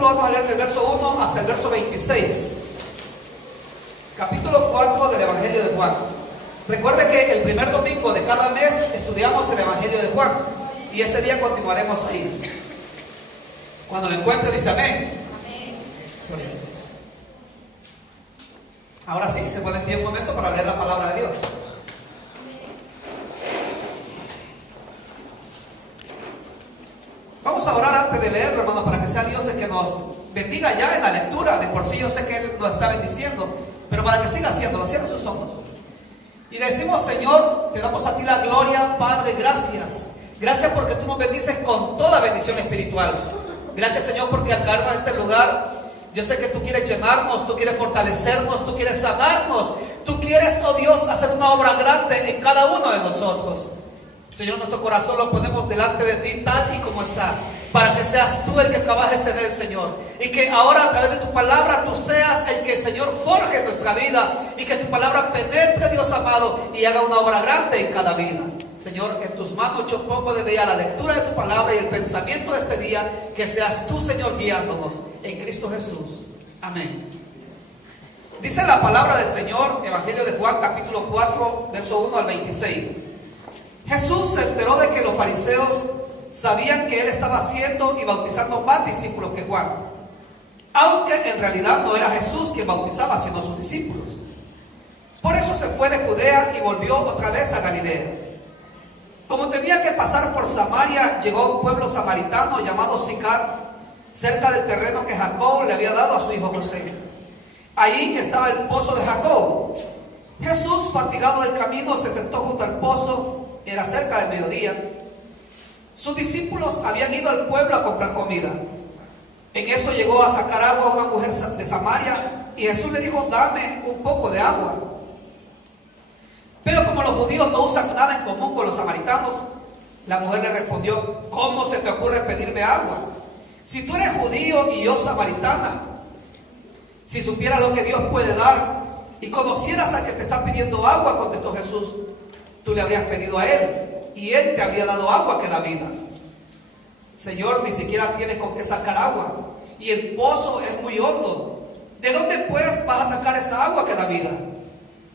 Vamos a leer del verso 1 hasta el verso 26. Capítulo 4 del Evangelio de Juan. Recuerde que el primer domingo de cada mes estudiamos el Evangelio de Juan. Y este día continuaremos ahí. Cuando lo encuentre dice amén. Ahora sí, se puede enviar un momento para leer la palabra de Dios. Vamos a orar antes de leerlo, hermanos, para que sea Dios el que nos bendiga ya en la lectura. De por sí yo sé que Él nos está bendiciendo, pero para que siga haciéndolo, cierren sus ojos. Y decimos: Señor, te damos a ti la gloria, Padre, gracias. Gracias porque tú nos bendices con toda bendición espiritual. Gracias, Señor, porque al caernos a este lugar, yo sé que tú quieres llenarnos, tú quieres fortalecernos, tú quieres sanarnos. Tú quieres, oh Dios, hacer una obra grande en cada uno de nosotros. Señor, nuestro corazón lo ponemos delante de ti tal y como está, para que seas tú el que trabajes en él, Señor. Y que ahora a través de tu palabra tú seas el que, Señor, forje nuestra vida. Y que tu palabra penetre, Dios amado, y haga una obra grande en cada vida. Señor, en tus manos yo pongo desde ya la lectura de tu palabra y el pensamiento de este día. Que seas tú, Señor, guiándonos en Cristo Jesús. Amén. Dice la palabra del Señor, Evangelio de Juan, capítulo 4, verso 1 al 26. Jesús se enteró de que los fariseos sabían que él estaba haciendo y bautizando más discípulos que Juan, aunque en realidad no era Jesús quien bautizaba, sino sus discípulos. Por eso se fue de Judea y volvió otra vez a Galilea. Como tenía que pasar por Samaria, llegó a un pueblo samaritano llamado Sicar, cerca del terreno que Jacob le había dado a su hijo José. Ahí estaba el pozo de Jacob. Jesús, fatigado del camino, se sentó junto al pozo. Era cerca del mediodía. Sus discípulos habían ido al pueblo a comprar comida. En eso llegó a sacar agua a una mujer de Samaria, y Jesús le dijo: dame un poco de agua. Pero como los judíos no usan nada en común con los samaritanos, la mujer le respondió: ¿cómo se te ocurre pedirme agua? Si tú eres judío y yo samaritana. Si supieras lo que Dios puede dar y conocieras al que te está pidiendo agua, contestó Jesús, tú le habrías pedido a él y él te habría dado agua que da vida. Señor, ni siquiera tienes con qué sacar agua y el pozo es muy hondo. ¿De dónde pues vas a sacar esa agua que da vida?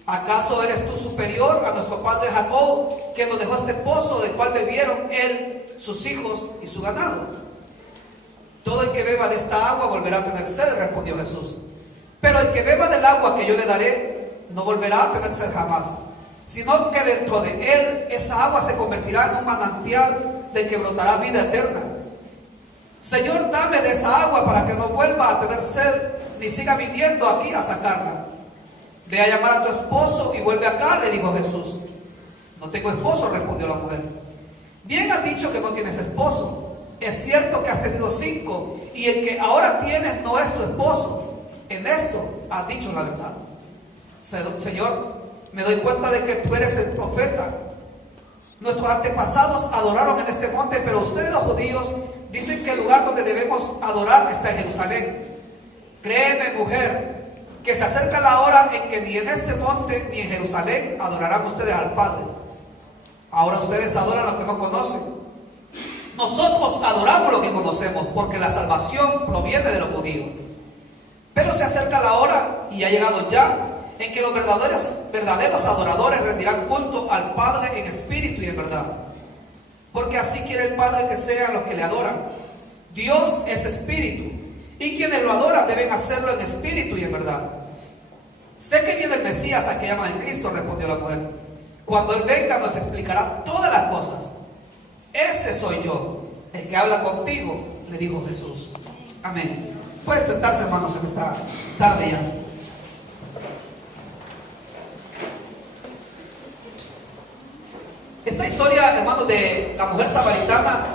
¿Acaso eres tú superior a nuestro padre Jacob, que nos dejó este pozo del cual bebieron él, sus hijos y su ganado? Todo el que beba de esta agua volverá a tener sed, respondió Jesús. Pero el que beba del agua que yo le daré no volverá a tener sed jamás, sino que dentro de él esa agua se convertirá en un manantial del que brotará vida eterna. Señor, dame de esa agua para que no vuelva a tener sed ni siga viniendo aquí a sacarla. Ve a llamar a tu esposo y vuelve acá, le dijo Jesús. No tengo esposo, respondió la mujer. Bien has dicho que no tienes esposo. Es cierto que has tenido 5 y el que ahora tienes no es tu esposo. En esto has dicho la verdad. Señor, me doy cuenta de que tú eres el profeta. Nuestros antepasados adoraron en este monte, pero ustedes los judíos dicen que el lugar donde debemos adorar está en Jerusalén. Créeme, mujer, que se acerca la hora en que ni en este monte ni en Jerusalén adorarán ustedes al Padre. Ahora ustedes adoran lo que no conocen. Nosotros adoramos lo que conocemos, porque la salvación proviene de los judíos. Pero se acerca la hora, y ha llegado ya, en que los verdaderos adoradores rendirán culto al Padre en espíritu y en verdad. Porque así quiere el Padre que sean los que le adoran. Dios es espíritu, y quienes lo adoran deben hacerlo en espíritu y en verdad. Sé que viene el Mesías, a que llaman en Cristo, respondió la mujer. Cuando Él venga nos explicará todas las cosas. Ese soy yo, el que habla contigo, le dijo Jesús. Amén. Pueden sentarse, hermanos, en esta tarde ya. Esta historia, hermanos, de la mujer samaritana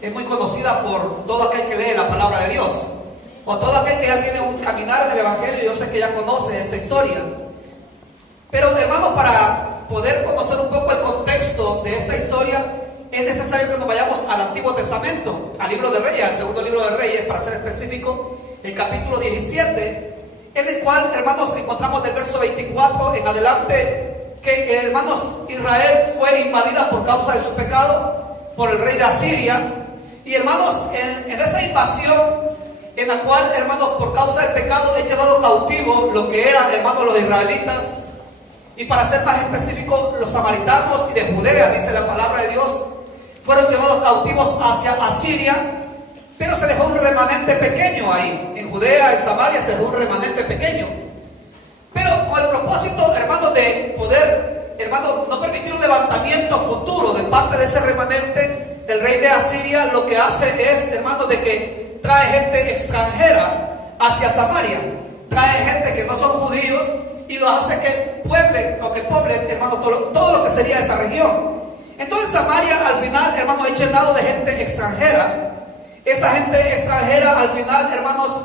es muy conocida por todo aquel que lee la palabra de Dios, o todo aquel que ya tiene un caminar en el Evangelio. Yo sé que ya conoce esta historia, pero, hermanos, para poder conocer un poco el contexto de esta historia, es necesario que nos vayamos al Antiguo Testamento, al libro de Reyes, al segundo libro de Reyes, para ser específico, el capítulo 17, en el cual, hermanos, encontramos del verso 24 en adelante que, hermanos, Israel fue invadida por causa de su pecado por el rey de Asiria. Y, hermanos, en esa invasión, en la cual, hermanos, por causa del pecado es llevado cautivo lo que eran, hermanos, los israelitas, y para ser más específico, los samaritanos y de Judea, dice la palabra de Dios, fueron llevados cautivos hacia Asiria, pero se dejó un remanente pequeño ahí. En Judea, en Samaria, se dejó un remanente pequeño. Pero con el propósito, hermanos, de poder, hermanos, no permitir un levantamiento futuro de parte de ese remanente, el rey de Asiria lo que hace es, hermanos, de que trae gente extranjera hacia Samaria. Trae gente que no son judíos y los hace que pueblen, o que poblen, hermanos, todo lo que sería esa región. Entonces Samaria al final, hermanos, es llenado de gente extranjera. Esa gente extranjera al final, hermanos,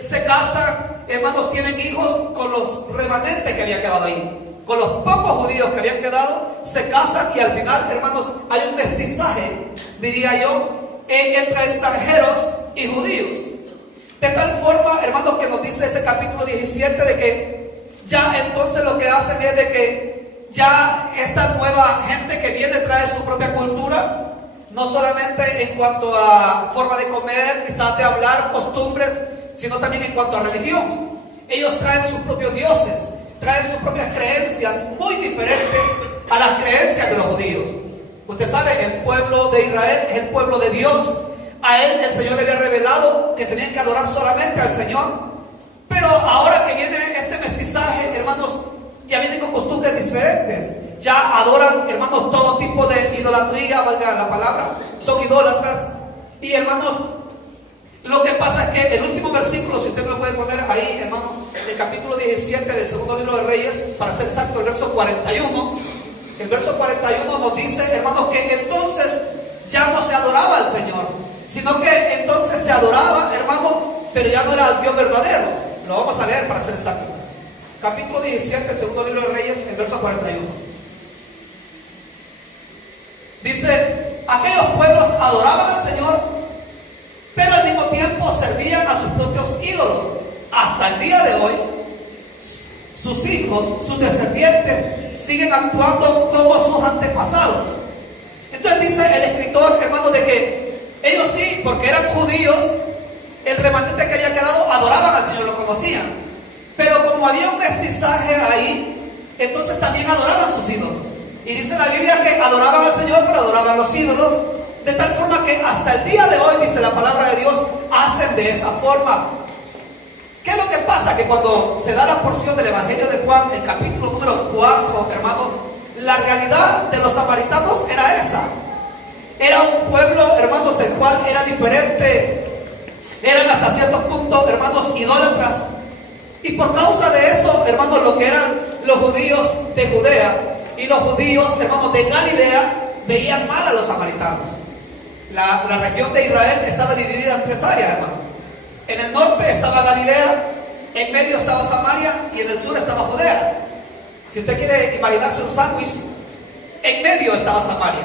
se casan, hermanos, tienen hijos con los remanentes que habían quedado ahí. Con los pocos judíos que habían quedado, se casan y al final, hermanos, hay un mestizaje, diría yo, entre extranjeros y judíos. De tal forma, hermanos, que nos dice ese capítulo 17 de que ya entonces lo que hacen es de que ya esta nueva gente que viene trae su propia cultura, no solamente en cuanto a forma de comer, quizás de hablar, costumbres, sino también en cuanto a religión. Ellos traen sus propios dioses, traen sus propias creencias muy diferentes a las creencias de los judíos. Usted sabe, el pueblo de Israel es el pueblo de Dios. A él el Señor le había revelado que tenían que adorar solamente al Señor. Pero ahora que viene este mestizaje, hermanos, ya vienen con costumbres diferentes. Ya adoran, hermanos, todo tipo de idolatría, valga la palabra. Son idólatras. Y hermanos, lo que pasa es que el último versículo, si usted me lo puede poner ahí, hermano, el capítulo 17 del segundo libro de Reyes, para ser exacto, el verso 41. El verso 41 nos dice, hermanos, que entonces ya no se adoraba al Señor, sino que entonces se adoraba, hermano, pero ya no era el Dios verdadero. Lo vamos a leer para ser exacto. Capítulo 17, el segundo libro de Reyes, el verso 41. Dice, aquellos pueblos adoraban al Señor, pero al mismo tiempo servían a sus propios ídolos. Hasta el día de hoy, sus hijos, sus descendientes, siguen actuando como sus antepasados. Entonces dice el escritor, hermano, de que ellos sí, porque eran judíos, el remanente que había quedado adoraban al Señor, lo conocían. Pero como había un mestizaje ahí, entonces también adoraban sus ídolos. Y dice la Biblia que adoraban al Señor, pero adoraban los ídolos. De tal forma que hasta el día de hoy, dice la palabra de Dios, hacen de esa forma. ¿Qué es lo que pasa? Que cuando se da la porción del Evangelio de Juan, el capítulo número 4, hermano, la realidad de los samaritanos era esa. Era un pueblo, hermanos, el cual era diferente. Eran hasta ciertos puntos, hermanos, idólatras. Y por causa de eso, hermanos, lo que eran los judíos de Judea y los judíos, hermanos, de Galilea, veían mal a los samaritanos. La región de Israel estaba dividida en tres áreas, hermano. En el norte estaba Galilea, en medio estaba Samaria y en el sur estaba Judea. Si usted quiere imaginarse un sándwich, en medio estaba Samaria.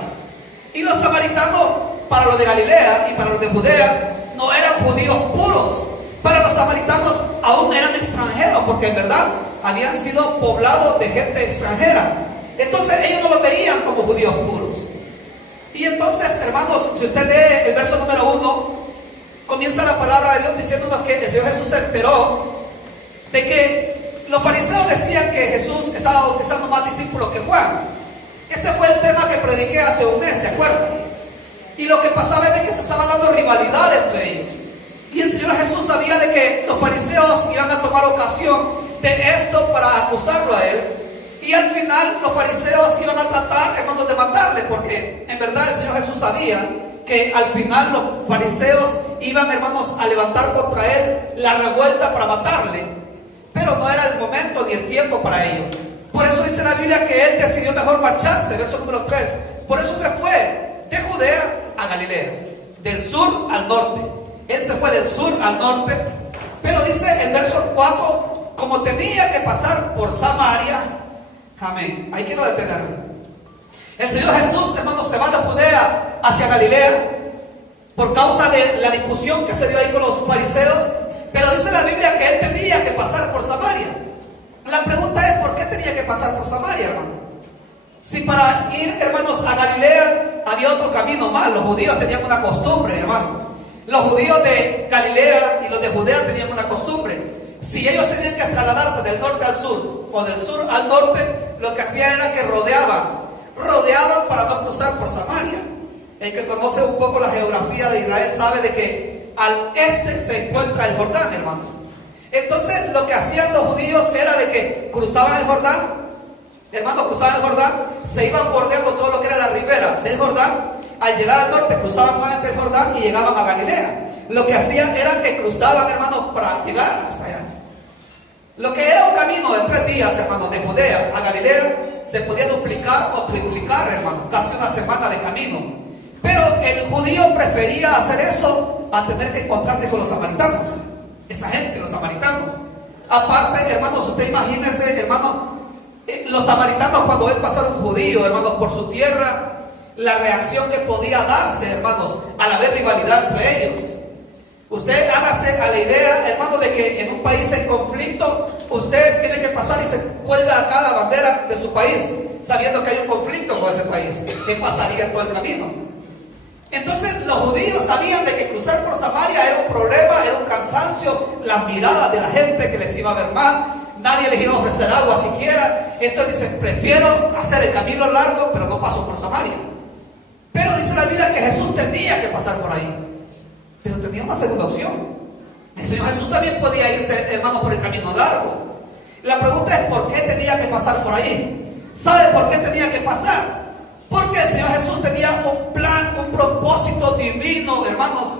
Y los samaritanos, para los de Galilea y para los de Judea, no eran judíos puros. Para los samaritanos aún eran extranjeros, porque en verdad habían sido poblados de gente extranjera. Entonces ellos no los veían como judíos puros. Y entonces, hermanos, si usted lee el verso número 1, comienza la palabra de Dios diciéndonos que el Señor Jesús se enteró de que los fariseos decían que Jesús estaba bautizando más discípulos que Juan. Ese fue el tema que prediqué hace un mes, ¿se acuerdan? Y lo que pasaba es de que se estaba dando rivalidad entre ellos. Y el Señor Jesús sabía de que los fariseos iban a tomar ocasión de esto para acusarlo a él. Y al final los fariseos iban a tratar, hermanos, de matarle, porque en verdad el Señor Jesús sabía que al final los fariseos iban, hermanos, a levantar contra él la revuelta para matarle. Pero no era el momento ni el tiempo para ello. Por eso dice la Biblia que él decidió mejor marcharse, verso número 3. Por eso se fue de Judea a Galilea, del sur al norte. Él se fue del sur al norte. Pero dice el verso 4, como tenía que pasar por Samaria. Amén. Ahí quiero detenerme. El Señor Jesús, hermanos, se va de Judea hacia Galilea por causa de la discusión que se dio ahí con los fariseos. Pero dice la Biblia que él tenía que pasar por Samaria. La pregunta es, ¿por qué tenía que pasar por Samaria, hermano? Si para ir, hermanos, a Galilea había otro camino más. Los judíos tenían una costumbre, hermano. Los judíos de Galilea Si ellos tenían que trasladarse del norte al sur o del sur al norte, lo que hacían era que rodeaban para no cruzar por Samaria. El que conoce un poco la geografía de Israel sabe de que al este se encuentra el Jordán, hermanos. Entonces lo que hacían los judíos era de que cruzaban el Jordán, hermanos, cruzaban el Jordán, se iban bordeando todo lo que era la ribera del Jordán. Al llegar al norte cruzaban nuevamente el Jordán y llegaban a Galilea. Lo que hacían era que cruzaban, hermanos, para llegar hasta allá. Lo que era un camino de 3 días, hermanos, de Judea a Galilea, se podía duplicar o triplicar, hermanos, casi una semana de camino. Pero el judío prefería hacer eso a tener que encontrarse con los samaritanos. Esa gente, los samaritanos. Aparte, hermanos, usted imagínese, hermanos, los samaritanos cuando ven pasar un judío, hermanos, por su tierra, la reacción que podía darse, hermanos, al haber rivalidad entre ellos. Usted hágase a la idea, hermano, de que en un país en conflicto, usted tiene que pasar y se cuelga acá la bandera de su país, sabiendo que hay un conflicto con ese país. ¿Qué pasaría en todo el camino? Entonces los judíos sabían de que cruzar por Samaria era un problema, era un cansancio, la mirada de la gente que les iba a ver mal, nadie les iba a ofrecer agua siquiera. Entonces dicen, prefiero hacer el camino largo, pero no paso por Samaria. Pero dice la Biblia que Jesús tenía que pasar por ahí. Pero tenía una segunda opción. El Señor Jesús también podía irse, hermanos, por el camino largo. La pregunta es ¿por qué tenía que pasar por ahí? ¿Sabe por qué tenía que pasar? Porque el Señor Jesús tenía un plan, un propósito divino, hermanos,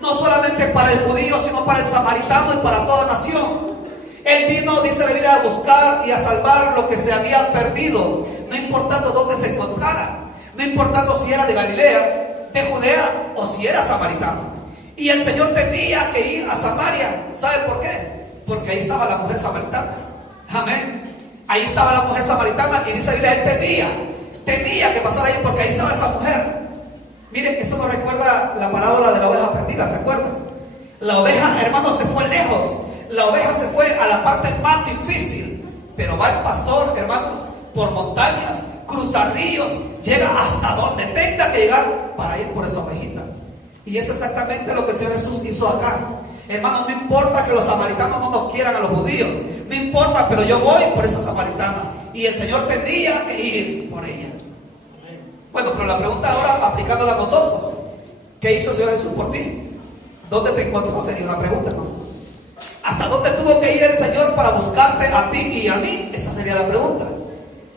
no solamente para el judío, sino para el samaritano y para toda nación. Él vino, dice la Biblia, a buscar y a salvar lo que se había perdido, no importando dónde se encontrara, no importando si era de Galilea, de Judea o si era samaritano. Y el Señor tenía que ir a Samaria. ¿Sabe por qué? Porque ahí estaba la mujer samaritana. Amén. Ahí estaba la mujer samaritana y dice la Biblia, él tenía que pasar ahí porque ahí estaba esa mujer. Miren, eso nos recuerda la parábola de la oveja perdida, ¿se acuerdan? La oveja, hermanos, se fue lejos. La oveja se fue a la parte más difícil. Pero va el pastor, hermanos, por montañas, cruza ríos, llega hasta donde tenga que llegar para ir por esa ovejita. Y es exactamente lo que el Señor Jesús hizo acá. Hermanos, no importa que los samaritanos no nos quieran a los judíos, no importa, pero yo voy por esa samaritana. Y el Señor tenía que ir por ella. Bueno, pero la pregunta ahora, aplicándola a nosotros, ¿qué hizo el Señor Jesús por ti? ¿Dónde te encontró? Sería una pregunta, hermano. ¿Hasta dónde tuvo que ir el Señor para buscarte a ti y a mí? Esa sería la pregunta.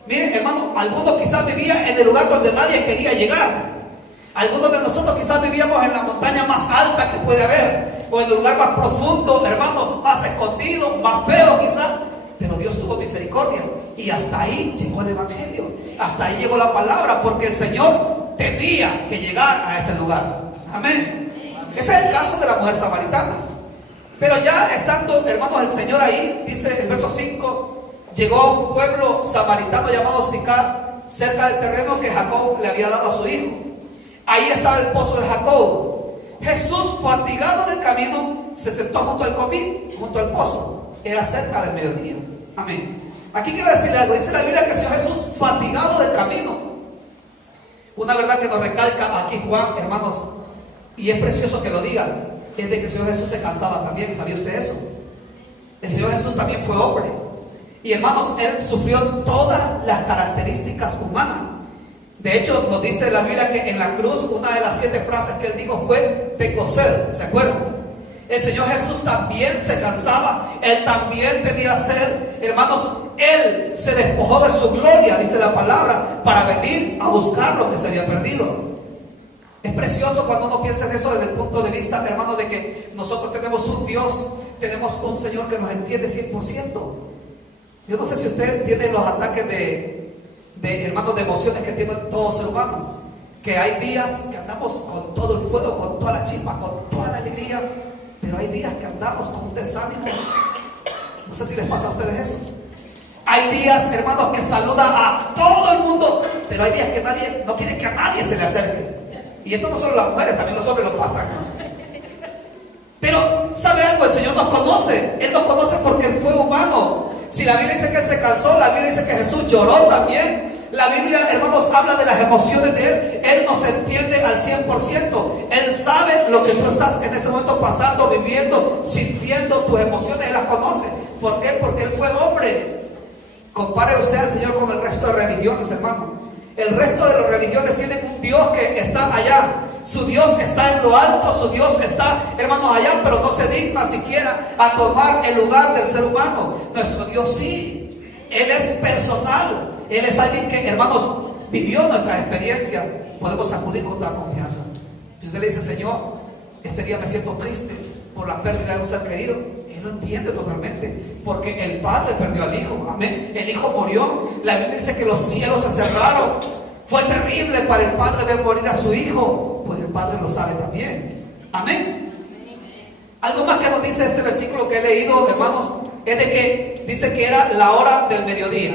Miren, hermano, algunos quizás vivían en el lugar donde nadie quería llegar. Algunos de nosotros quizás vivíamos en la montaña más alta que puede haber, o en el lugar más profundo, hermanos, más escondido, más feo quizás. Pero Dios tuvo misericordia y hasta ahí llegó el evangelio, hasta ahí llegó la palabra, porque el Señor tenía que llegar a ese lugar. Amén. Ese es el caso de la mujer samaritana. Pero ya estando, hermanos, el Señor ahí, dice el verso 5, llegó a un pueblo samaritano llamado Sicar, cerca del terreno que Jacob le había dado a su hijo. Ahí estaba el pozo de Jacob. Jesús, fatigado del camino, se sentó junto al comín, junto al pozo. Era cerca del mediodía. Amén. Aquí quiero decirle algo. Dice la Biblia que el Señor Jesús, fatigado del camino. Una verdad que nos recalca aquí Juan, hermanos, y es precioso que lo diga, es de que el Señor Jesús se cansaba también. ¿Sabía usted eso? El Señor Jesús también fue hombre. Y hermanos, Él sufrió todas las características humanas. De hecho, nos dice la Biblia que en la cruz una de las 7 frases que Él dijo fue: tengo sed. ¿Se acuerdan? El Señor Jesús también se cansaba. Él también tenía sed. Hermanos, Él se despojó de su gloria, dice la palabra, para venir a buscar lo que se había perdido. Es precioso cuando uno piensa en eso desde el punto de vista, hermanos, de que nosotros tenemos un Dios, tenemos un Señor que nos entiende 100%. Yo no sé si usted tiene los ataques de hermanos, de emociones que tiene todo ser humano, que hay días que andamos con todo el fuego, con toda la chispa, con toda la alegría, pero hay días que andamos con un desánimo. No sé si les pasa a ustedes eso. Hay días, hermanos, que saluda a todo el mundo, pero hay días que nadie, no quiere que a nadie se le acerque. Y esto no solo las mujeres, también los hombres lo pasan, ¿no? Pero, ¿sabe algo? El Señor nos conoce. Él nos conoce porque Él fue humano. Si la Biblia dice que Él se cansó, la Biblia dice que Jesús lloró también. La Biblia, hermanos, habla de las emociones de Él. Él nos entiende al 100%. Él sabe lo que tú estás en este momento pasando, viviendo, sintiendo tus emociones. Él las conoce. Compare usted al Señor con el resto de religiones, hermano. El resto de las religiones tienen un Dios que está allá. Su Dios está en lo alto, su Dios está, hermanos, allá, pero no se digna siquiera a tomar el lugar del ser humano. Nuestro Dios sí. Él es personal. Él es alguien que, hermanos, vivió nuestra experiencia. Podemos acudir con toda confianza. Si usted le dice, Señor, este día me siento triste por la pérdida de un ser querido, Él lo entiende totalmente, porque el Padre perdió al Hijo. Amén. El Hijo murió. La Biblia dice que los cielos se cerraron. Fue terrible para el Padre ver morir a su Hijo. Pues el Padre lo sabe también. Amén. Algo más que nos dice este versículo que he leído, hermanos, es de que dice que era la hora del mediodía.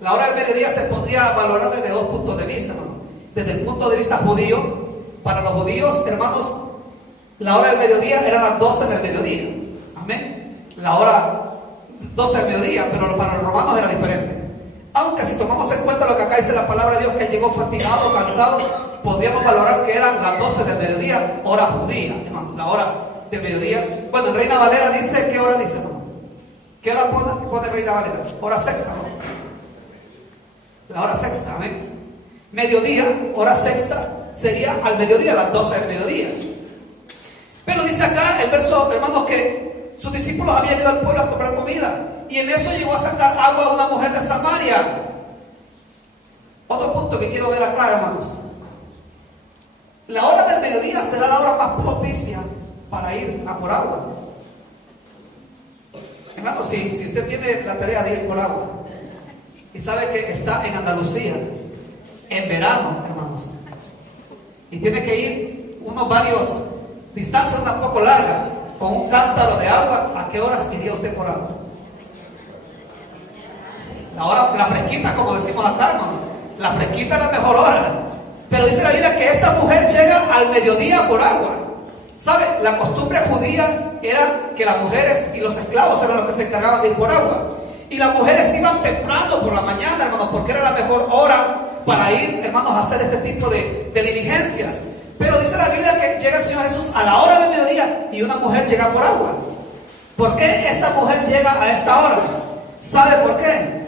La hora del mediodía se podría valorar desde dos puntos de vista, hermano. Desde el punto de vista judío, para los judíos, hermanos, la hora del mediodía era las 12 del mediodía. Amén. La hora 12 del mediodía, pero para los romanos era diferente. Aunque si tomamos en cuenta lo que acá dice la palabra de Dios, que él llegó fatigado, cansado, podríamos valorar que eran las 12 del mediodía, hora judía, hermano, la hora del mediodía. Bueno, en Reina Valera dice, ¿qué hora dice, hermano? ¿Qué hora pone Reina Valera? Hora sexta, ¿no? La hora sexta, amén. Mediodía, hora sexta, sería al mediodía, a las 12 del mediodía. Pero dice acá el verso, hermanos, que sus discípulos habían ido al pueblo a comprar comida, y en eso llegó a sacar agua a una mujer de Samaria. Otro punto que quiero ver acá, hermanos. La hora del mediodía será la hora más propicia para ir a por agua. Hermanos, si usted tiene la tarea de ir por agua y sabe que está en Andalucía en verano, hermanos, y tiene que ir varios distancias un poco largas con un cántaro de agua, ¿a qué horas iría usted por agua? La hora, la fresquita, como decimos acá, hermano. La fresquita es la mejor hora. Pero dice la Biblia que esta mujer llega al mediodía por agua. ¿Sabe? La costumbre judía era que las mujeres y los esclavos eran los que se encargaban de ir por agua. Y las mujeres iban temprano por la mañana, hermanos, porque era la mejor hora para ir, hermanos, a hacer este tipo de diligencias. Pero dice la Biblia que llega el Señor Jesús a la hora del mediodía y una mujer llega por agua. ¿Por qué esta mujer llega a esta hora? ¿Sabe por qué?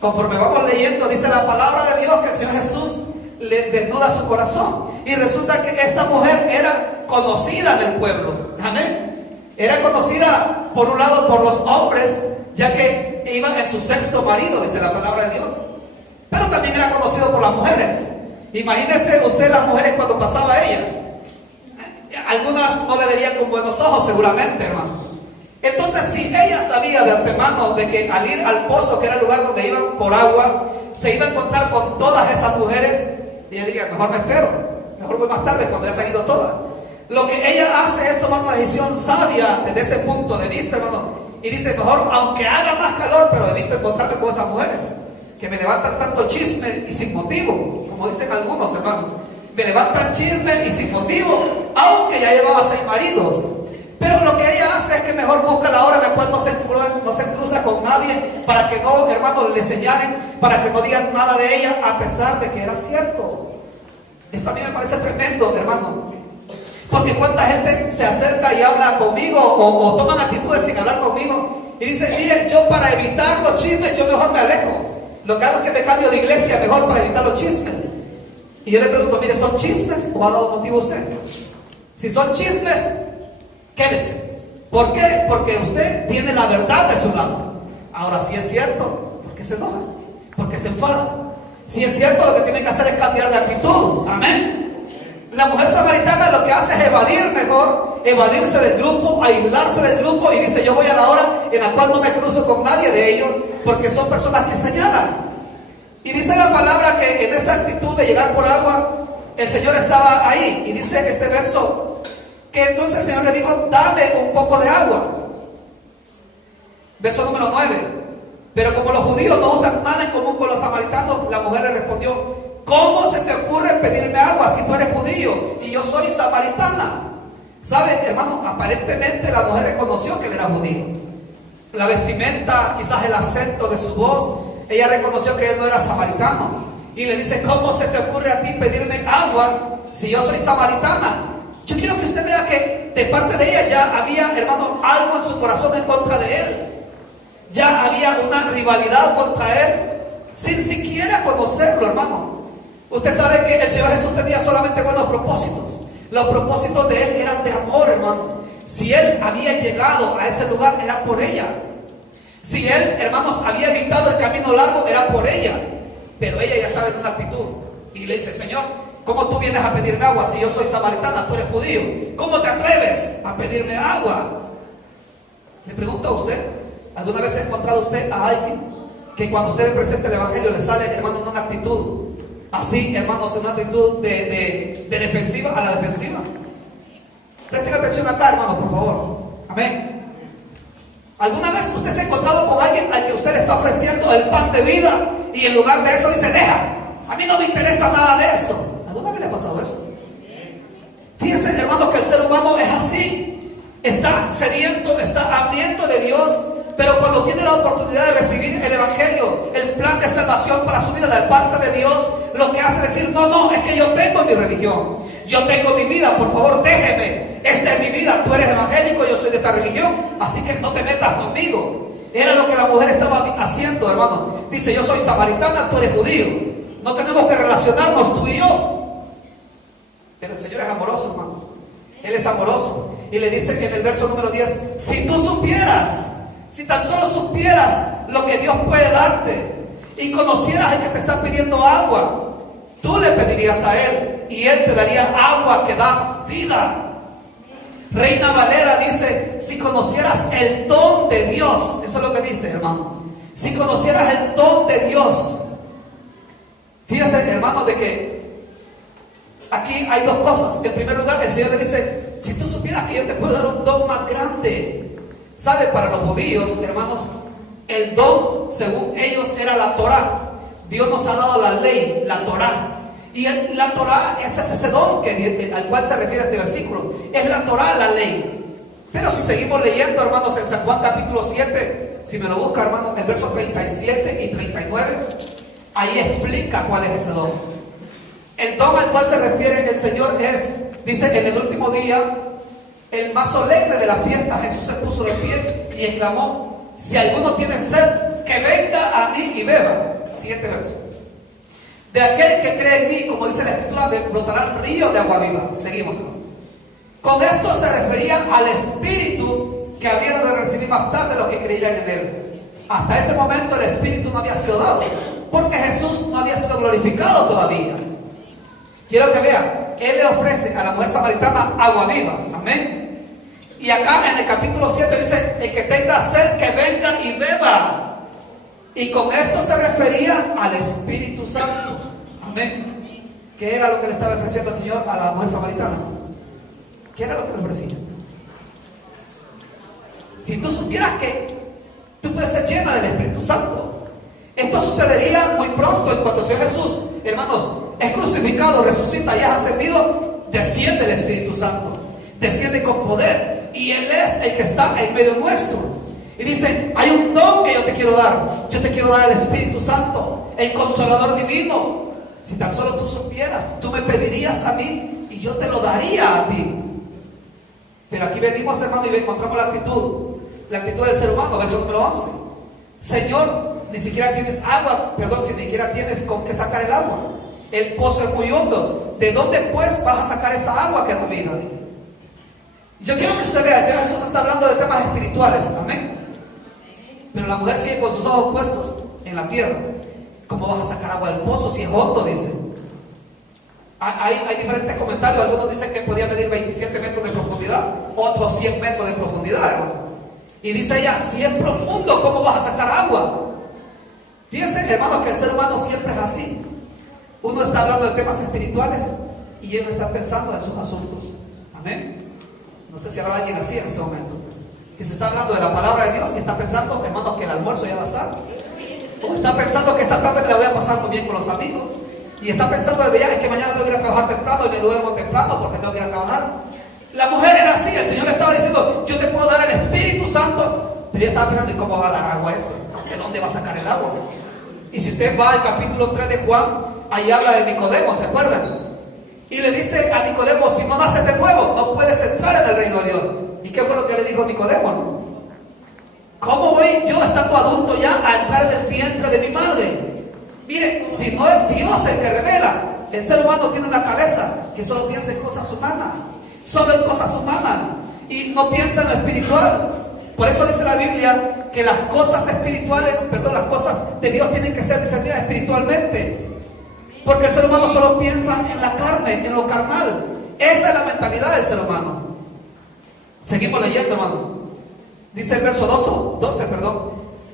Conforme vamos leyendo, dice la palabra de Dios que el Señor Jesús le desnuda su corazón. Y resulta que esta mujer era conocida del pueblo. Amén. Era conocida, por un lado, por los hombres, ya que iban en su sexto marido, dice la palabra de Dios. Pero también era conocido por las mujeres. Imagínese usted las mujeres cuando pasaba ella. Algunas no le verían con buenos ojos, seguramente, hermano. Entonces, si ella sabía de antemano de que al ir al pozo, que era el lugar donde iban por agua, se iba a encontrar con todas esas mujeres, ella diría, mejor me espero, mejor voy más tarde cuando ya se han ido todas. Lo que ella hace es tomar una decisión sabia desde ese punto de vista, hermano, y dice, mejor, aunque haga más calor, pero evito encontrarme con esas mujeres que me levantan tanto chisme y sin motivo, como dicen algunos, hermano. Me levantan chisme y sin motivo, aunque ya llevaba 6 maridos. Pero lo que ella hace es que mejor busca la hora en la cual no se cruza con nadie, para que no, hermanos, le señalen, para que no digan nada de ella, a pesar de que era cierto. Esto a mí me parece tremendo, hermano. Porque cuánta gente se acerca y habla conmigo, o toman actitudes sin hablar conmigo, y dicen, miren, yo para evitar los chismes, yo mejor me alejo. Lo que hago es que me cambio de iglesia mejor para evitar los chismes. Y yo le pregunto, mire, ¿son chismes o ha dado motivo usted? Si son chismes, quédese. ¿Por qué? Porque usted tiene la verdad de su lado. Ahora, si es cierto, ¿por qué se enoja? ¿Por qué se enfada? Si es cierto, lo que tiene que hacer es cambiar de actitud. Amén. La mujer samaritana lo que hace es evadirse del grupo, aislarse del grupo, y dice, yo voy a la hora en la cual no me cruzo con nadie de ellos, porque son personas que señalan. Y dice la palabra que en esa actitud de llegar por agua, el Señor estaba ahí. Y dice este verso, que entonces el Señor le dijo, dame un poco de agua. Verso número 9. Pero como los judíos no usan nada en común con los samaritanos, la mujer le respondió, ¿cómo se te ocurre pedirme agua si tú eres judío y yo soy samaritana? ¿Sabes, hermano? Aparentemente la mujer reconoció que él era judío. La vestimenta, quizás el acento de su voz, ella reconoció que él no era samaritano. Y le dice, ¿cómo se te ocurre a ti pedirme agua si yo soy samaritana? Yo quiero que usted vea que de parte de ella ya había, hermano, algo en su corazón en contra de él. Ya había una rivalidad contra él sin siquiera conocerlo, hermano. Usted sabe que el Señor Jesús tenía solamente buenos propósitos. Los propósitos de él eran de amor, hermano. Si él había llegado a ese lugar, era por ella. Si él, hermanos, había evitado el camino largo, era por ella. Pero ella ya estaba en una actitud. Y le dice: Señor, ¿cómo tú vienes a pedirme agua si yo soy samaritana, tú eres judío? ¿Cómo te atreves a pedirme agua? Le pregunto a usted, ¿alguna vez ha encontrado usted a alguien que cuando usted le presenta el evangelio le sale, hermano, en una actitud así, hermanos, en una actitud de defensiva a la defensiva? Presten atención acá, hermano, por favor. Amén. ¿Alguna vez usted se ha encontrado con alguien al que usted le está ofreciendo el pan de vida y en lugar de eso dice: deja, a mí no me interesa nada de eso? ¿Alguna vez le ha pasado eso? Fíjense, hermanos, que el ser humano es así. Está sediento, está hambriento de Dios, pero cuando tiene la oportunidad de recibir el evangelio, el plan de salvación para su vida de parte de Dios, lo que hace es decir: no, es que yo tengo mi religión, yo tengo mi vida, por favor déjeme, esta es mi vida, tú eres evangélico, yo soy de esta religión, así que no te metas conmigo. Era lo que la mujer estaba haciendo, hermano. Dice: yo soy samaritana, tú eres judío, no tenemos que relacionarnos tú y yo. Pero el Señor es amoroso, hermano. Él es amoroso. Y le dice en el verso número 10: si tú supieras, si tan solo supieras lo que Dios puede darte y conocieras al que te está pidiendo agua, tú le pedirías a Él y Él te daría agua que da vida. Reina Valera dice: si conocieras el don de Dios. Eso es lo que dice, hermano. Si conocieras el don de Dios. Fíjese, hermano, de que aquí hay dos cosas. En primer lugar, el Señor le dice: si tú supieras que yo te puedo dar un don más grande. ¿Sabe? Para los judíos, hermanos, el don, según ellos, era la Torah. Dios nos ha dado la ley, la Torah. Y la Torah es ese don al cual se refiere este versículo. Es la Torah, la ley. Pero si seguimos leyendo, hermanos, en San Juan capítulo 7, si me lo busca, hermanos, el verso 37 y 39, ahí explica cuál es ese don. El don al cual se refiere el Señor es, dice: en el último día, el más solemne de la fiesta, Jesús se puso de pie y exclamó: si alguno tiene sed, que venga a mí y beba. Siguiente verso: de aquel que cree en mí, como dice la Escritura, brotarán ríos de agua viva. Seguimos, ¿no? Con esto se refería al Espíritu que habrían de recibir más tarde los que creyeran en Él. Hasta ese momento el Espíritu no había sido dado, porque Jesús no había sido glorificado todavía. Quiero que vean, Él le ofrece a la mujer samaritana agua viva. Amén. Y acá en el capítulo 7 dice: el que tenga sed, que venga y beba. Y con esto se refería al Espíritu Santo. Amén. ¿Qué era lo que le estaba ofreciendo el Señor a la mujer samaritana? ¿Qué era lo que le ofrecía? Si tú supieras que tú puedes ser llena del Espíritu Santo. Esto sucedería muy pronto. En cuanto el Señor Jesús, hermanos, es crucificado, resucita y es ascendido, desciende el Espíritu Santo, desciende con poder, y Él es el que está en medio nuestro. Y dice: hay un don que yo te quiero dar. Yo te quiero dar el Espíritu Santo, el Consolador divino. Si tan solo tú supieras, tú me pedirías a mí y yo te lo daría a ti. Pero aquí venimos, hermano, y encontramos la actitud del ser humano. Verso número 11: Señor, ni siquiera tienes agua, si ni siquiera tienes con qué sacar el agua. El pozo es muy hondo. ¿De dónde pues vas a sacar esa agua que da vida? Yo quiero que usted vea, el Señor Jesús está hablando de temas espirituales. Amén. Pero la mujer sigue con sus ojos puestos en la tierra. ¿Cómo vas a sacar agua del pozo si es hondo? Dice. Hay diferentes comentarios. Algunos dicen que podía medir 27 metros de profundidad, otros 100 metros de profundidad, hermano. Y dice ella: si es profundo, ¿cómo vas a sacar agua? Fíjense, hermanos, que el ser humano siempre es así. Uno está hablando de temas espirituales y ellos están pensando en sus asuntos. Amén. No sé si habrá alguien así en este momento, que se está hablando de la palabra de Dios y está pensando, hermanos, que el almuerzo ya va a estar. O está pensando que esta tarde me la voy a pasar muy bien con los amigos. Y está pensando desde ya: es que mañana tengo que ir a trabajar temprano y me duermo temprano porque tengo que ir a trabajar. La mujer era así. El Señor le estaba diciendo: yo te puedo dar el Espíritu Santo. Pero ella estaba pensando: ¿y cómo va a dar agua esto? ¿De dónde va a sacar el agua? Y si usted va al capítulo 3 de Juan, ahí habla de Nicodemo, ¿se acuerdan? Y le dice a Nicodemo: si no naces de nuevo, no puedes entrar en el reino de Dios. ¿Y qué fue lo que le dijo Nicodemo? ¿No? ¿Cómo voy yo estando adulto ya a entrar en el vientre de mi madre? Mire, si no es Dios el que revela, el ser humano tiene una cabeza que solo piensa en cosas humanas, solo en cosas humanas, y no piensa en lo espiritual. Por eso dice la Biblia que las cosas espirituales, las cosas de Dios tienen que ser discernidas espiritualmente. Porque el ser humano solo piensa en la carne, en lo carnal. Esa es la mentalidad del ser humano. Seguimos leyendo, hermano. Dice el verso 12,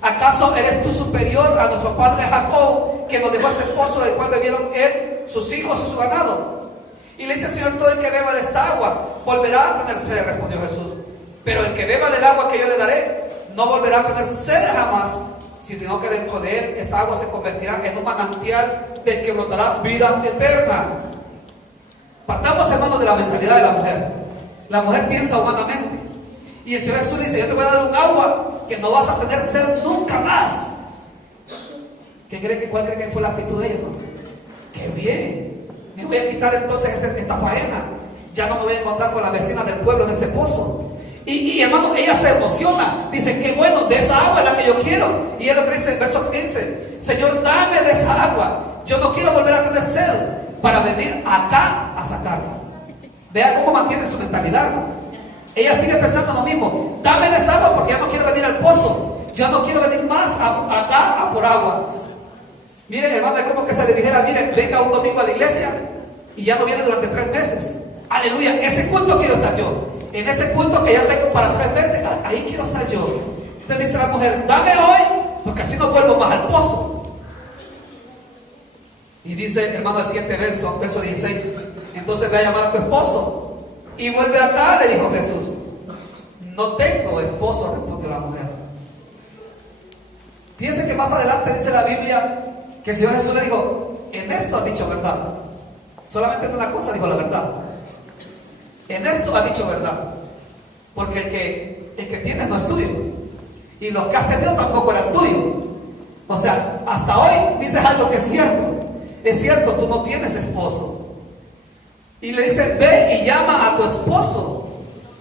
¿acaso eres tú superior a nuestro padre Jacob, que nos dejó este pozo del cual bebieron él, sus hijos y su ganado? Y le dice el Señor: todo el que beba de esta agua volverá a tener sed, respondió Jesús. Pero el que beba del agua que yo le daré no volverá a tener sed jamás, sino que dentro de él esa agua se convertirá en un manantial del que brotará vida eterna. Partamos, hermanos, de la mentalidad de la mujer. La mujer piensa humanamente, y el Señor Jesús dice: yo te voy a dar un agua que no vas a tener sed nunca más. ¿Cuál cree que fue la actitud de ella, hermano? ¡Qué bien! Me voy a quitar entonces esta faena. Ya no me voy a encontrar con las vecinas del pueblo en este pozo. Y hermano, ella se emociona. Dice: qué bueno, de esa agua es la que yo quiero. Y es lo que dice en verso 15: Señor, dame de esa agua. Yo no quiero volver a tener sed para venir acá a sacarla. Vea cómo mantiene su mentalidad, hermano. Ella sigue pensando lo mismo: dame de esa agua porque ya no quiero venir al pozo. Ya no quiero venir más acá a por agua. Miren, hermano, es como que se le dijera: miren, venga un domingo a la iglesia y ya no viene durante 3 meses. Aleluya, ese culto quiero estar yo. En ese punto que ya tengo para 3 meses, ahí quiero estar yo. Entonces dice la mujer: dame hoy, porque así no vuelvo más al pozo. Y dice, hermano, el siguiente verso 16: entonces ve a llamar a tu esposo y vuelve acá, le dijo Jesús. No tengo esposo, respondió la mujer. Fíjense que más adelante dice la Biblia que el Señor Jesús le dijo: en esto has dicho verdad. Solamente en una cosa dijo la verdad. En esto ha dicho verdad, porque el que tienes no es tuyo, y los que has tenido tampoco eran tuyos. O sea, hasta hoy dices algo que es cierto. Es cierto, tú no tienes esposo. Y le dice: ve y llama a tu esposo.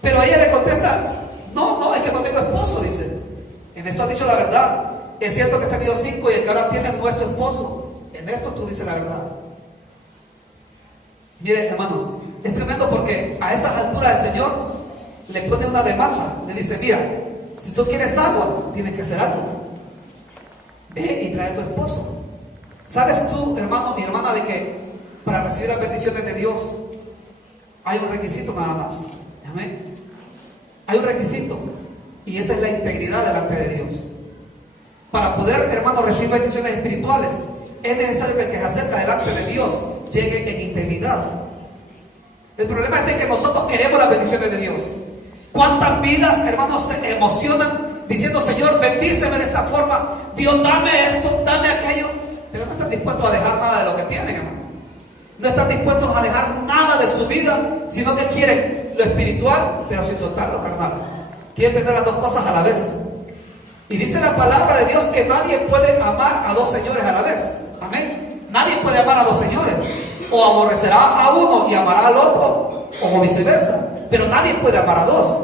Pero ella le contesta: no, es que no tengo esposo. Dice: en esto has dicho la verdad. Es cierto que has tenido 5 y el que ahora tienes no es tu esposo. En esto tú dices la verdad. Mire, hermano, es tremendo porque a esas alturas el Señor le pone una demanda. Le dice: mira, si tú quieres agua, tienes que hacer algo. Ve y trae a tu esposo. ¿Sabes tú, hermano y hermana, de que para recibir las bendiciones de Dios hay un requisito nada más? Amén. Hay un requisito, y esa es la integridad delante de Dios. Para poder, hermano, recibir bendiciones espirituales, es necesario que el que se acerca delante de Dios llegue en integridad. El problema es de que nosotros queremos las bendiciones de Dios. ¿Cuántas vidas, hermanos, se emocionan diciendo: Señor, bendíceme de esta forma, Dios, dame esto, dame aquello? Pero no están dispuestos a dejar nada de lo que tienen, hermano. No están dispuestos a dejar nada de su vida, sino que quieren lo espiritual, pero sin soltar lo carnal. Quieren tener las dos cosas a la vez. Y dice la palabra de Dios que nadie puede amar a 2 señores a la vez. Amén. Nadie puede amar a 2 señores. O aborrecerá a uno y amará al otro, o viceversa. Pero nadie puede amar a 2.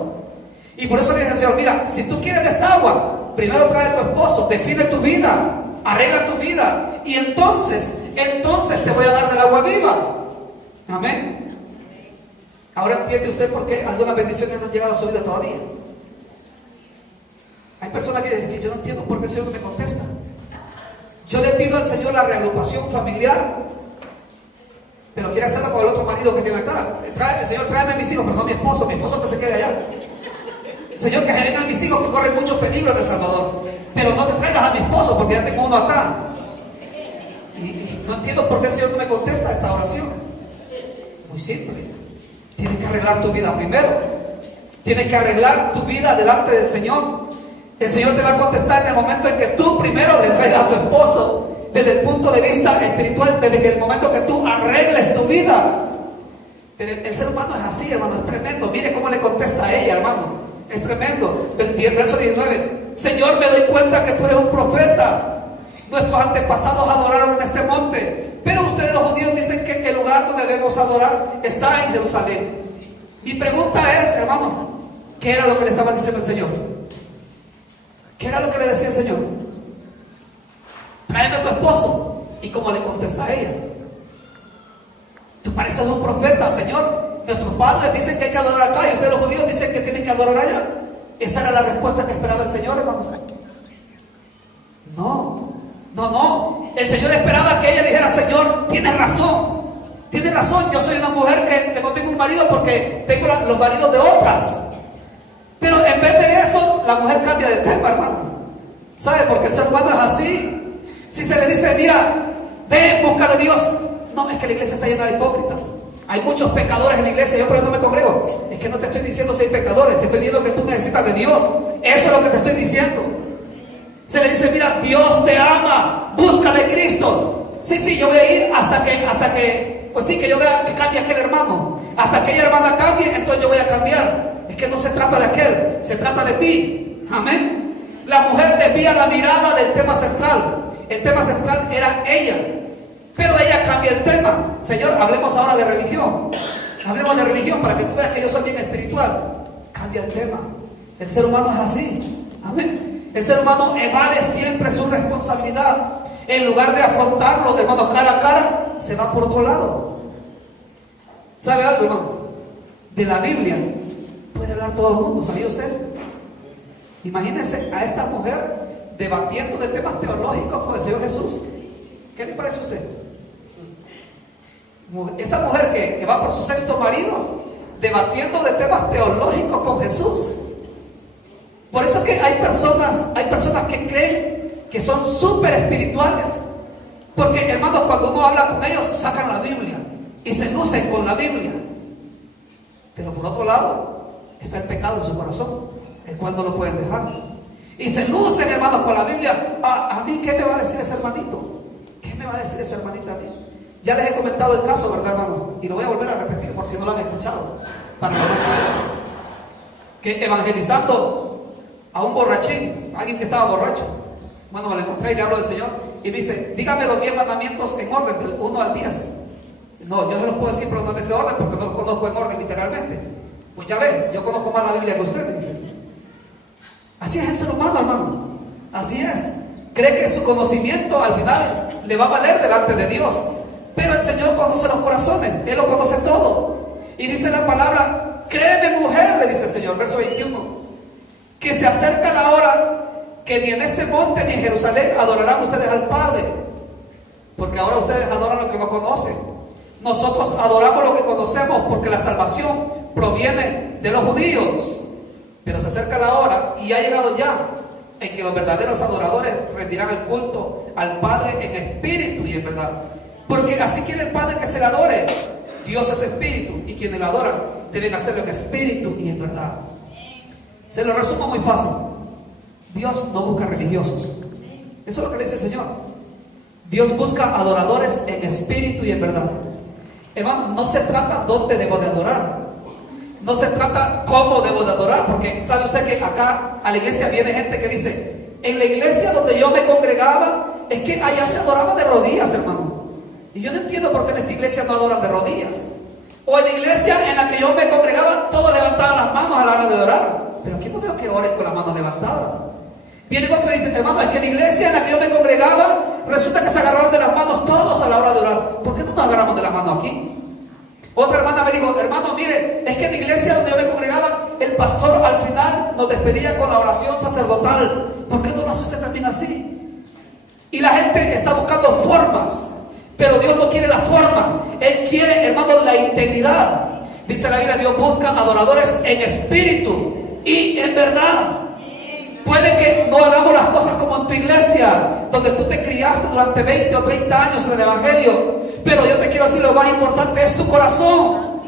Y por eso le dice el Señor: mira, si tú quieres de esta agua, primero trae a tu esposo, define tu vida, arregla tu vida, y entonces te voy a dar del agua viva. Amén. Ahora entiende usted por qué algunas bendiciones no han llegado a su vida todavía. Hay personas que dicen: que yo no entiendo por qué el Señor no me contesta. Yo le pido al Señor la reagrupación familiar, pero quiere hacerlo con el otro marido que tiene acá. Señor, tráeme a mis hijos, pero no a mi esposo que se quede allá. Señor, que se vengan mis hijos que corren mucho peligro en El Salvador, pero no te traigas a mi esposo porque ya tengo uno acá. Y no entiendo por qué el Señor no me contesta esta oración. Muy simple: tienes que arreglar tu vida primero. Tienes que arreglar tu vida delante del Señor. El Señor te va a contestar en el momento en que tú primero le traigas a tu esposo, desde el punto de vista espiritual, desde el momento que tú arregles tu vida. Pero el ser humano es así, hermano, es tremendo. Mire cómo le contesta a ella, hermano. Es tremendo. El verso 19: Señor, me doy cuenta que tú eres un profeta. Nuestros antepasados adoraron en este monte, pero ustedes los judíos dicen que el lugar donde debemos adorar está en Jerusalén. Mi pregunta es, hermano, ¿qué era lo que le estaba diciendo el Señor? ¿Qué era lo que le decía el Señor? Tráeme a tu esposo. ¿Y cómo le contesta a ella? Tú pareces un profeta, Señor. Nuestros padres dicen que hay que adorar acá y ustedes los judíos dicen que tienen que adorar allá. Esa era la respuesta que esperaba el Señor, hermanos. No. El Señor esperaba que ella le dijera: Señor, tienes razón. Tienes razón, yo soy una mujer que no tengo un marido porque tengo los maridos de otras. Pero en vez de eso, la mujer cambia de tema, hermano. ¿Sabe? Porque el ser humano es así. Si se le dice: mira, ve en busca de Dios. No, es que la iglesia está llena de hipócritas. Hay muchos pecadores en la iglesia, yo por eso no me congrego. Es que no te estoy diciendo si hay pecadores, te estoy diciendo que tú necesitas de Dios. Eso es lo que te estoy diciendo. Se le dice: mira, Dios te ama, busca de Cristo. Sí, yo voy a ir hasta que, pues sí, que yo vea que cambie aquel hermano. Hasta que aquella hermana cambie, entonces yo voy a cambiar. Es que no se trata de aquel, se trata de ti. Amén. La mujer desvía la mirada del tema central. El tema central era ella. Pero ella cambia el tema. Señor, hablemos ahora de religión. Hablemos de religión para que tú veas que yo soy bien espiritual. Cambia el tema. El ser humano es así. Amén. El ser humano evade siempre su responsabilidad. En lugar de afrontarlo, hermanos, cara a cara, se va por otro lado. ¿Sabe algo, hermano? De la Biblia puede hablar todo el mundo. ¿Sabía usted? Imagínense a esta mujer debatiendo de temas teológicos con el Señor Jesús. ¿Qué le parece a usted? Esta mujer que va por su sexto marido, debatiendo de temas teológicos con Jesús. Por eso que hay personas que creen que son súper espirituales. Porque, hermanos, cuando uno habla con ellos, sacan la Biblia y se lucen con la Biblia. Pero por otro lado, está el pecado en su corazón, el cual no lo pueden dejar. Y se lucen, hermanos, con la Biblia. ¿A mí qué me va a decir ese hermanito? ¿Qué me va a decir esa hermanita a mí? Ya les he comentado el caso, ¿verdad, hermanos? Y lo voy a volver a repetir por si no lo han escuchado, para que no saben. Que evangelizando a un borrachín, alguien que estaba borracho, bueno, me lo encontré y le hablo del Señor y me dice: dígame los 10 mandamientos en orden, del 1 al 10. No, yo se los puedo decir, pero no en ese orden, porque no los conozco en orden literalmente. Pues ya ven, yo conozco más la Biblia que usted, me dice. Así es el ser humano, hermano. Así es. Cree que su conocimiento al final le va a valer delante de Dios. Pero el Señor conoce los corazones. Él lo conoce todo. Y dice la palabra: créeme, mujer, le dice el Señor, verso 21, que se acerca la hora que ni en este monte ni en Jerusalén adorarán ustedes al Padre. Porque ahora ustedes adoran lo que no conocen. Nosotros adoramos lo que conocemos, porque la salvación proviene de los judíos. Pero se acerca la hora, y ha llegado ya, en que los verdaderos adoradores rendirán el culto al Padre en espíritu y en verdad. Porque así quiere el Padre que se le adore. Dios es espíritu, y quienes lo adoran deben hacerlo en espíritu y en verdad. Se lo resumo muy fácil: Dios no busca religiosos. Eso es lo que le dice el Señor. Dios busca adoradores en espíritu y en verdad. Hermano, no se trata dónde debo de adorar, no se trata cómo debo de adorar. Porque sabe usted que acá a la iglesia viene gente que dice: en la iglesia donde yo me congregaba, es que allá se adoraba de rodillas, hermano. Y yo no entiendo por qué en esta iglesia no adoran de rodillas. O en la iglesia en la que yo me congregaba, todos levantaban las manos a la hora de adorar. Pero aquí no veo que oren con las manos levantadas. Vienen otros y dicen: hermano, es que en la iglesia en la que yo me congregaba, resulta que se agarraron de las manos todos a la hora de orar. ¿Por qué no nos agarramos de las manos aquí? Otra hermana me dijo: hermano, mire, es que en la iglesia donde yo me congregaba, el pastor al final nos despedía con la oración sacerdotal. ¿Por qué no lo hace usted también así? Y la gente está buscando formas, pero Dios no quiere la forma. Él quiere, hermano, la integridad. Dice la Biblia: Dios busca adoradores en espíritu y en verdad. Puede que no hagamos las cosas como en tu iglesia, donde tú te criaste durante 20 o 30 años en el evangelio, pero yo te quiero decir: lo más importante es tu corazón.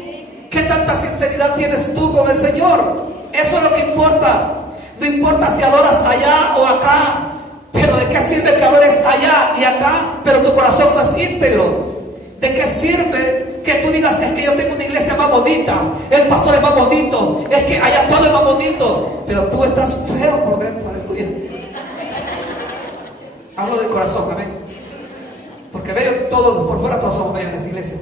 ¿Qué tanta sinceridad tienes tú con el Señor? Eso es lo que importa. No importa si adoras allá o acá, pero ¿de qué sirve que adores allá y acá, pero tu corazón no es íntegro? ¿De qué sirve que tú digas: es que yo tengo una iglesia más bonita, el pastor es más bonito, es que allá todo es más bonito, pero tú estás feo por dentro? Aleluya. Hablo del corazón, amén. Porque veo todos, por fuera todos somos bellos en esta iglesia,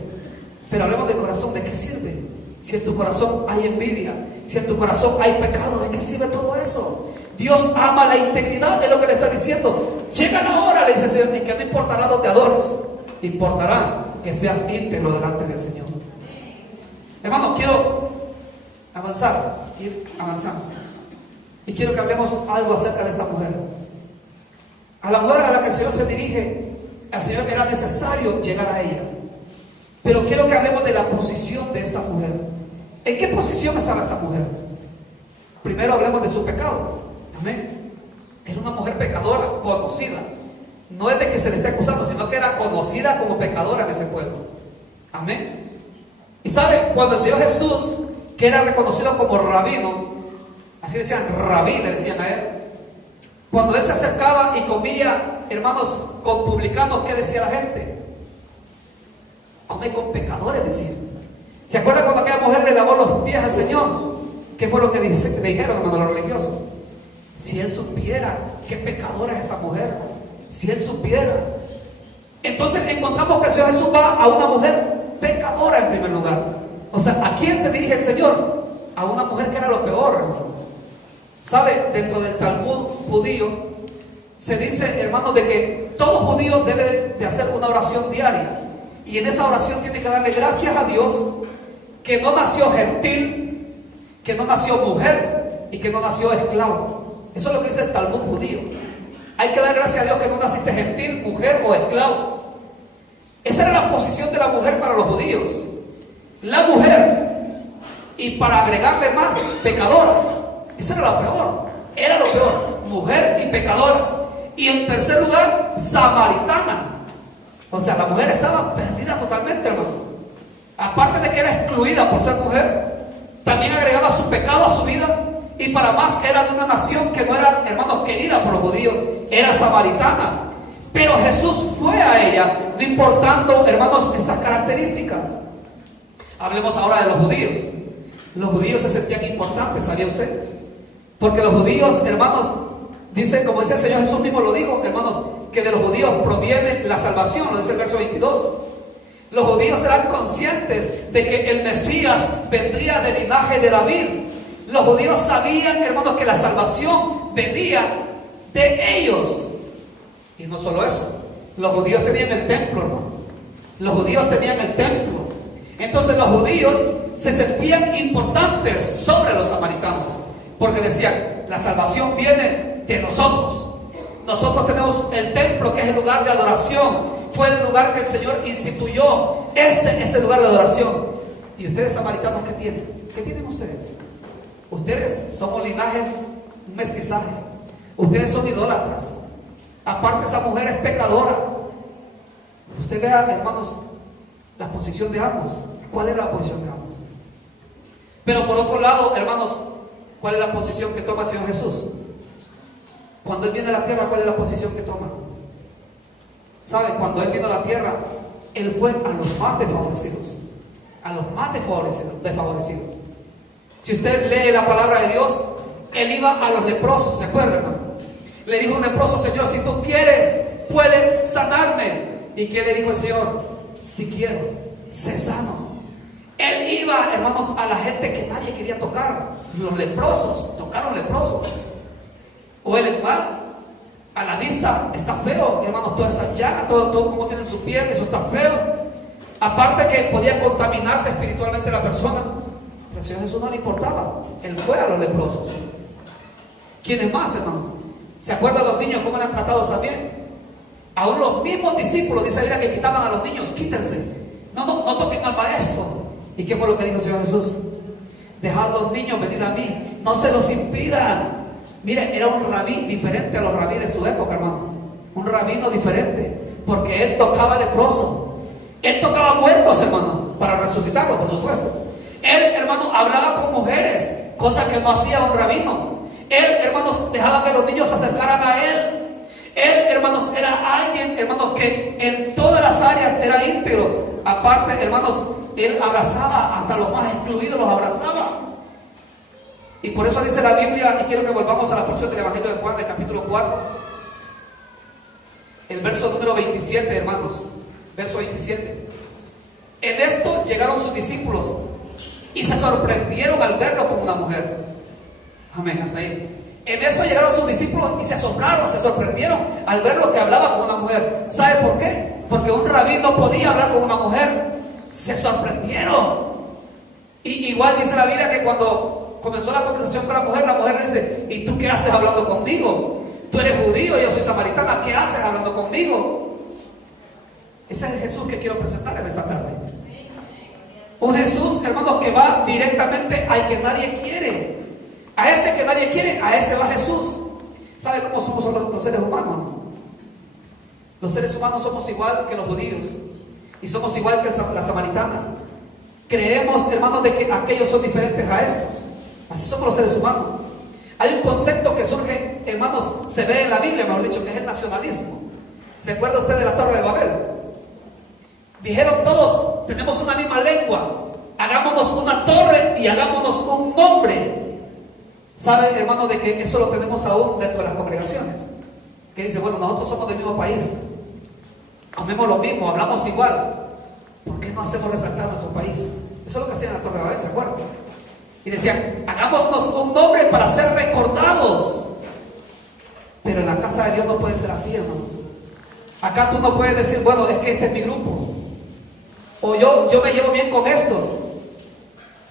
pero hablemos del corazón. ¿De qué sirve? Si en tu corazón hay envidia, si en tu corazón hay pecado, ¿de qué sirve todo eso? Dios ama la integridad, es lo que le está diciendo. Llega la hora, le dice el Señor, en que no importará dónde adores, importará que seas íntegro delante del Señor. Hermano, quiero avanzar, ir avanzando. Y quiero que hablemos algo acerca de esta mujer. A la mujer a la que el Señor se dirige, al Señor era necesario llegar a ella. Pero quiero que hablemos de la posición de esta mujer. ¿En qué posición estaba esta mujer? Primero hablemos de su pecado. Amén. Era una mujer pecadora, conocida. No es de que se le esté acusando, sino que era conocida como pecadora en ese pueblo. Amén. Y sabe, cuando el Señor Jesús, que era reconocido como rabino, así le decían, rabí, le decían a él, cuando él se acercaba y comía, hermanos, con publicanos, ¿qué decía la gente? Come con pecadores, decían. ¿Se acuerdan cuando aquella mujer le lavó los pies al Señor? ¿Qué fue lo que dijeron, hermanos, los religiosos? Si él supiera qué pecadora es esa mujer, si él supiera. Entonces encontramos que el Señor Jesús va a una mujer pecadora en primer lugar. O sea, ¿a quién se dirige el Señor? A una mujer que era lo peor, hermano. ¿Sabe? Dentro del Talmud judío se dice, hermano, de que todo judío debe de hacer una oración diaria. Y en esa oración tiene que darle gracias a Dios que no nació gentil, que no nació mujer y que no nació esclavo. Eso es lo que dice el Talmud judío. Hay que dar gracias a Dios que no naciste gentil, mujer o esclavo. Esa era la posición de la mujer para los judíos. La mujer, y para agregarle más, pecadora. Esa era la peor. Era lo peor. Mujer y pecadora. Y en tercer lugar, samaritana. O sea, la mujer estaba perdida totalmente, hermano. Aparte de que era excluida por ser mujer, también agregaba su pecado a su vida. Y para más, era de una nación que no era, hermanos, querida por los judíos. Era samaritana. Pero Jesús fue a ella, no importando, hermanos, estas características. Hablemos ahora de los judíos. Los judíos se sentían importantes, ¿sabía usted? Porque los judíos, hermanos, dicen, como dice el Señor Jesús mismo lo dijo, hermanos, que de los judíos proviene la salvación, lo dice el verso 22. Los judíos eran conscientes de que el Mesías vendría del linaje de David. Los judíos sabían, hermanos, que la salvación venía de ellos. Y no solo eso, los judíos tenían el templo, hermano. Los judíos tenían el templo. Entonces los judíos se sentían importantes sobre los samaritanos, porque decían, la salvación viene de nosotros. Nosotros tenemos el templo, que es el lugar de adoración. Fue el lugar que el Señor instituyó. Este es el lugar de adoración. ¿Y ustedes, samaritanos, qué tienen? ¿Qué tienen ustedes? Ustedes somos linaje, un mestizaje. Ustedes son idólatras. Aparte, esa mujer es pecadora. Usted vea, hermanos, la posición de ambos. ¿Cuál era la posición de ambos? Pero por otro lado, hermanos, ¿cuál es la posición que toma el Señor Jesús? Cuando Él viene a la tierra, ¿cuál es la posición que toma? ¿Sabe? Cuando Él vino a la tierra, Él fue a los más desfavorecidos. A los más desfavorecidos. Si usted lee la palabra de Dios, Él iba a los leprosos, ¿se acuerdan, hermano? Le dijo un leproso, Señor, si tú quieres, puedes sanarme. ¿Y qué le dijo el Señor? Si quiero, sé sano. Él iba, hermanos, a la gente que nadie quería tocar. Los leprosos, tocaron leprosos. O el mal, a la vista está feo, hermanos, toda esa llaga, todo como tienen su piel, eso está feo. Aparte que podía contaminarse espiritualmente la persona. Pero al Señor Jesús no le importaba. Él fue a los leprosos. ¿Quiénes más, hermano? ¿Se acuerdan los niños cómo eran tratados también? Aún los mismos discípulos, dice la Biblia, que quitaban a los niños. Quítense. No toquen al maestro. ¿Y qué fue lo que dijo el Señor Jesús? Dejad los niños venir a mí. No se los impidan. Mire, era un rabí diferente a los rabí de su época, hermano. Un rabino diferente. Porque él tocaba leproso. Él tocaba muertos, hermano, para resucitarlos, por supuesto. Él, hermano, hablaba con mujeres, cosa que no hacía un rabino. Él, hermanos, dejaba que los niños se acercaran a él. Él, hermanos, era alguien, hermanos, que en todas las áreas era íntegro. Aparte, hermanos, él abrazaba hasta los más excluidos, los abrazaba. Y por eso dice la Biblia, y quiero que volvamos a la porción del Evangelio de Juan, del capítulo 4, el verso número 27, hermanos, verso 27. En esto llegaron sus discípulos y se sorprendieron al verlo como una mujer. Amén, hasta ahí. En eso llegaron sus discípulos y se asombraron, se sorprendieron al ver lo que hablaba con una mujer. ¿Sabe por qué? Porque un rabí no podía hablar con una mujer. Se sorprendieron. Y igual dice la Biblia que cuando comenzó la conversación con la mujer le dice: ¿y tú qué haces hablando conmigo? Tú eres judío y yo soy samaritana, ¿qué haces hablando conmigo? Ese es el Jesús que quiero presentar en esta tarde. Un Jesús, hermanos, que va directamente al que nadie quiere. A ese que nadie quiere, a ese va Jesús. ¿Sabe cómo somos los seres humanos? Los seres humanos somos igual que los judíos y somos igual que la samaritana. Creemos, hermanos, de que aquellos son diferentes a estos. Así somos los seres humanos. Hay un concepto que surge, hermanos, se ve en la Biblia, mejor dicho, que es el nacionalismo. ¿Se acuerda usted de la Torre de Babel? Dijeron todos: tenemos una misma lengua, hagámonos una torre y hagámonos un nombre. ¿Saben, hermanos, de que eso lo tenemos aún dentro de las congregaciones? Que dice: bueno, nosotros somos del mismo país, comemos lo mismo, hablamos igual, ¿por qué no hacemos resaltar nuestro país? Eso es lo que hacían en la Torre de Babel, ¿se acuerdan? Y decían: hagámonos un nombre para ser recordados. Pero en la casa de Dios no puede ser así, hermanos. Acá tú no puedes decir: bueno, es que este es mi grupo, o yo me llevo bien con estos.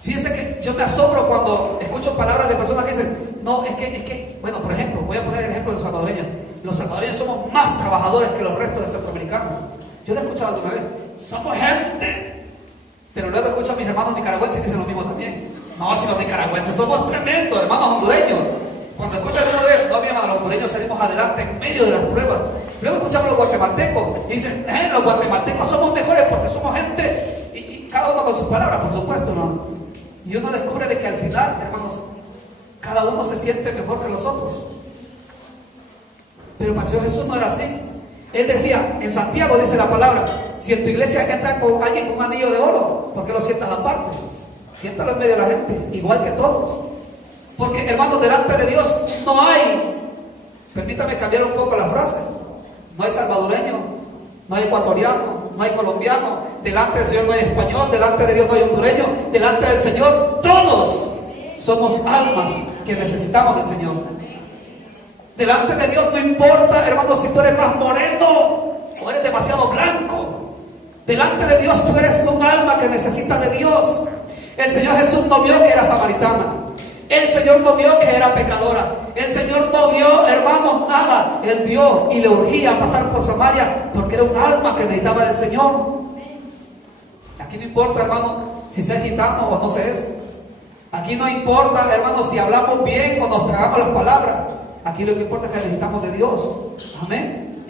Fíjense que yo me asombro cuando escucho palabras de personas que dicen: no, es que, bueno, por ejemplo, voy a poner el ejemplo de los salvadoreños. Los salvadoreños somos más trabajadores que los restos de centroamericanos. Yo lo he escuchado alguna vez: somos gente. Pero luego escucho a mis hermanos nicaragüenses y dicen lo mismo también. No, si los nicaragüenses somos tremendos, hermanos hondureños. Cuando escuchan a los hondureños: no, mi hermano, los hondureños salimos adelante en medio de las pruebas. Luego escuchamos a los guatemaltecos y dicen: los guatemaltecos somos mejores porque somos gente. Y cada uno con sus palabras, por supuesto, ¿no? Y uno descubre de que al final, hermanos, cada uno se siente mejor que los otros. Pero para el Señor Jesús no era así. Él decía, en Santiago dice la palabra: si en tu iglesia está con alguien con un anillo de oro, ¿por qué lo sientas aparte? Siéntalo en medio de la gente, igual que todos. Porque, hermanos, delante de Dios no hay, permítame cambiar un poco la frase, no hay salvadoreño, no hay ecuatoriano, no hay colombiano, delante del Señor no hay español, delante de Dios no hay hondureño, delante del Señor todos somos almas que necesitamos del Señor. Delante de Dios no importa, hermanos, si tú eres más moreno o eres demasiado blanco. Delante de Dios tú eres un alma que necesita de Dios. El Señor Jesús no vio que era samaritana. El Señor no vio que era pecadora. El Señor no vio, hermanos, nada. Él vio y le urgía pasar por Samaria porque era un alma que necesitaba del Señor. Aquí no importa, hermano, si se es gitano o no se es. Aquí no importa, hermano, si hablamos bien o nos tragamos las palabras. Aquí lo que importa es que necesitamos de Dios. Amén.